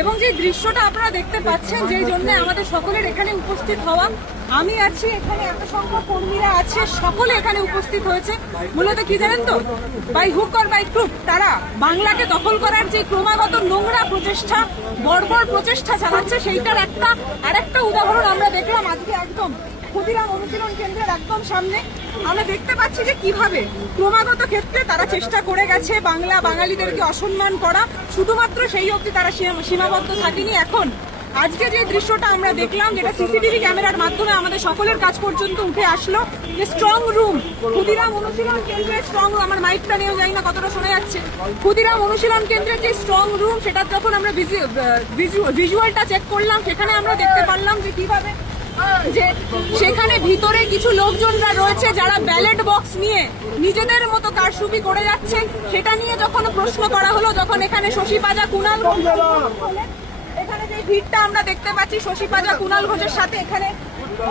এবং যে দৃশ্যটা আপনারা দেখতে পাচ্ছেন, যেই জন্য আমাদের সকলের এখানে উপস্থিত হওয়া, আমি আছি এখানে, এত সংখ্যক কর্মীরা আছে, সকলে এখানে উপস্থিত হয়েছে। মূলত কি জানেন তো, by hook or by crook তারা বাংলাকে দখল করার যে ক্রমাগত নোংরা প্রচেষ্টা, বর্বর প্রচেষ্টা চালাচ্ছে, সেইটার আরেকটা উদাহরণ আমরা দেখলাম আজকে একদম ক্ষুদিরাম অনুশীলন কেন্দ্রের একদম সামনে। আমরা দেখতে পাচ্ছি যে কিভাবে ক্রমাগত ক্ষেত্রে তারা চেষ্টা করে গেছে বাঙালিদেরকে অসম্মান করা, শুধুমাত্র সেই অবধি তারা সীমাবদ্ধ থাকেনি। এখন আজকে যে দৃশ্যটা আমরা দেখলাম, যেটা সিসিটিভি ক্যামেরার মাধ্যমে আমাদের সকলের কাছ পর্যন্ত উঠে আসলো, যে স্ট্রং রুম, ক্ষুদিরাম অনুশীলন কেন্দ্রের স্ট্রং রুম, আমার মাইকটা নিয়েও যাই না কতটা শোনা যাচ্ছে, ক্ষুদিরাম অনুশীলন কেন্দ্রের যে স্ট্রং রুম, সেটা যখন আমরা ভিজুয়ালটা চেক করলাম, সেখানে আমরা দেখতে পারলাম যে কিভাবে যে সেখানে ভিতরে কিছু লোকজনরা রয়েছে যারা ব্যালট বক্স নিয়ে নিজেদের মতো কারচুপি করে যাচ্ছে। সেটা নিয়ে যখন প্রশ্ন করা হলো, যখন এখানে শশী পাজা, কুণাল ঘোষ, এখানে যে ভিড়টা আমরা দেখতে পাচ্ছি শশী পাজা, কুণাল ঘোষের সাথে এখানে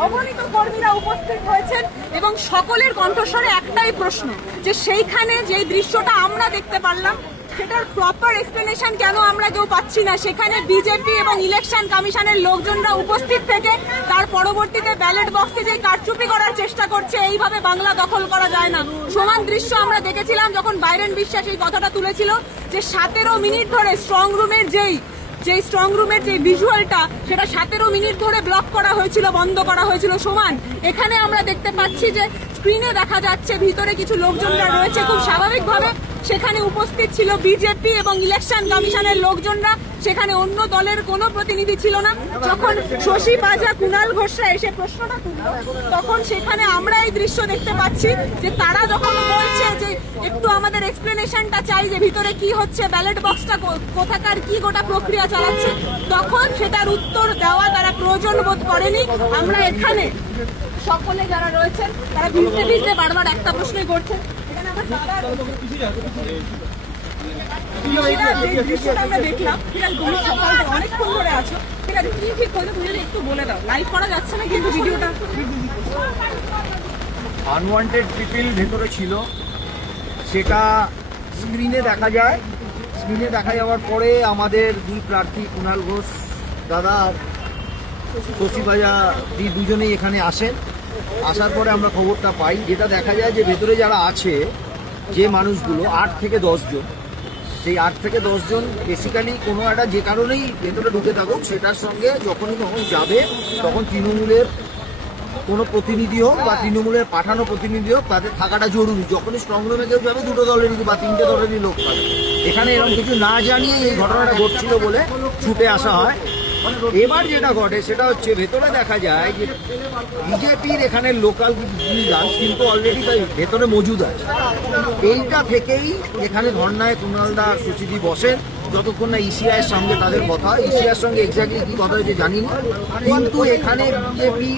অগণিত কর্মীরা উপস্থিত হয়েছেন, এবং সকলের কণ্ঠস্বরে একটাই প্রশ্ন, যে সেইখানে যে দৃশ্যটা আমরা দেখতে পারলাম সেটার প্রপার এক্সপ্লেনেশন কেন আমরা কেউ পাচ্ছি না। সেখানে বিজেপি এবং ইলেকশন কমিশনের লোকজনরা উপস্থিত থেকে তার পরবর্তীতে ব্যালট বক্সে যে কারচুপি করার চেষ্টা করছে, এইভাবে বাংলা দখল করা যায় না। সমান দৃশ্য আমরা দেখেছিলাম যখন বাইরেন বিশ্বাস এই কথাটা তুলেছিল, যে 17 মিনিট ধরে স্ট্রং রুমের যে ভিজুয়ালটা, সেটা 17 মিনিট ধরে ব্লক করা হয়েছিল, বন্ধ করা হয়েছিল। সমান এখানে আমরা দেখতে পাচ্ছি যে স্ক্রিনে দেখা যাচ্ছে ভিতরে কিছু লোকজনরা রয়েছে, খুব স্বাভাবিকভাবে সেখানে উপস্থিত ছিল বিজেপি এবং ইলেকশন কমিশনের লোকজনরা, সেখানে অন্য দলের কোনো প্রতিনিধি ছিল না। যখন শশী পাজা, কুণাল ঘোষরা এসে প্রশ্নটা তুলল, তখন সেখানে আমরা এই দৃশ্য দেখতে পাচ্ছি যে তারা যখন বলছে যে একটু আমাদের এক্সপ্লেনেশনটা চাই, যে ভিতরে কি হচ্ছে, ব্যালট বক্সটা কোথাকার, কি গোটা প্রক্রিয়া চালাচ্ছে, তখন সেটার উত্তর দেওয়া তারা প্রয়োজন বোধ করেনি। আমরা এখানে সকলে যারা রয়েছেন তারা ভিজতে ভিজতে বারবার একটা প্রশ্নই করছেন। আমরা দেখলাম অনেকক্ষণ ধরে আছো, ঠিক আছে, কি ঠিক হয়েছে তুমি যদি একটু বলে দাও। লাইভ করা যাচ্ছে না কিন্তু ভিডিওটা। আনওয়ান্টেড পিপল ভেতরে ছিল, সেটা স্ক্রিনে দেখা যায়। স্ক্রিনে দেখা যাওয়ার পরে আমাদের দুই প্রার্থী কুণাল ঘোষ দাদা আর শশী পাজা দুজনেই এখানে আসেন। আসার পরে আমরা খবরটা পাই, যেটা দেখা যায় যে ভেতরে যারা আছে, যে মানুষগুলো 8 থেকে 10 জন, সেই 8 থেকে 10 জন বেসিক্যালি কোনো একটা যে কারণেই ভেতরে ঢুকে থাকুক, সেটার সঙ্গে যখনই কখন যাবে, তখন তৃণমূলের কোনো প্রতিনিধি হোক বা তৃণমূলের পাঠানো প্রতিনিধি হোক, তাদের থাকাটা জরুরি। যখনই স্ট্রং রুমে কেউ যাবে, 2টো দলেরই বা 3টে দলেরই লোক থাকে। এখানে এরকম কিছু না জানিয়ে এই ঘটনাটা ঘটছিল বলে ছুটে আসা হয়। এবার যেটা ঘটে সেটা হচ্ছে, ভেতরে দেখা যায় যে বিজেপির এখানে লোকাল লিডার্স কিন্তু অলরেডি তাই ভেতরে মজুদ আছে। এইটা থেকেই এখানে ধর্নায় কুণালদা আর সুচিদি বসেন, যতক্ষণ না ইসিআইয়ের সঙ্গে তাদের কথা। ইসিআইয়ের সঙ্গে এক্স্যাক্টলি কী কথা হয়েছে জানি না, কিন্তু এখানে বিজেপি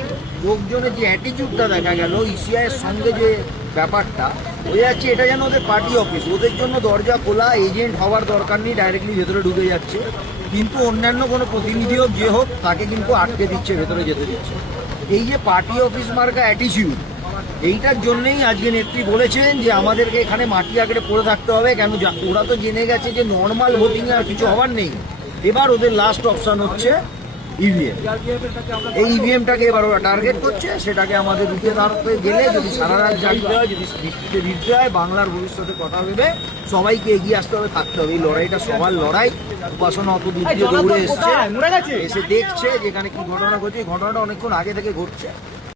লোকজনের যে অ্যাটিটিউডটা দেখা গেল, ইসিআইয়ের সঙ্গে যে ব্যাপারটা বোঝা যাচ্ছে, এটা যেন ওদের পার্টি অফিস, ওদের জন্য দরজা খোলা, এজেন্ট হওয়ার দরকার নেই, ডাইরেক্টলি ভেতরে ঢুকে যাচ্ছে। কিন্তু অন্যান্য কোনো প্রতিনিধি হোক, যে হোক, তাকে কিন্তু আটকে দিচ্ছে, ভেতরে যেতে দিচ্ছে। এই যে পার্টি অফিস মার্কা অ্যাটিটিউড, এইটার জন্যই আজকে নেত্রী বলেছেন যে আমাদেরকে এখানে মাটি আঁকড়ে পড়ে থাকতে হবে। কেন, ওরা তো জেনে গেছে যে নর্মাল ভোটিংয়ে আর কিছু হওয়ার নেই। এবার ওদের লাস্ট অপশান হচ্ছে ইভিএম। এই ইভিএমটাকে এবার ওরা টার্গেট করছে, সেটাকে আমাদের রুখে দাঁড়াতে গেলে, যদি সারা রাত জাগতে হয়, যদি বৃষ্টিতে ভিজতে হয়, বাংলার ভবিষ্যতে কথা ভেবে সবাইকে এগিয়ে আসতে হবে, থাকতে হবে। এই লড়াইটা সবার লড়াই। উপাসনা অত দূর দিয়ে দৌড়ে এসে দেখছে যেখানে কি ঘটনা ঘটছে। ঘটনাটা অনেকক্ষণ আগে থেকে ঘটছে।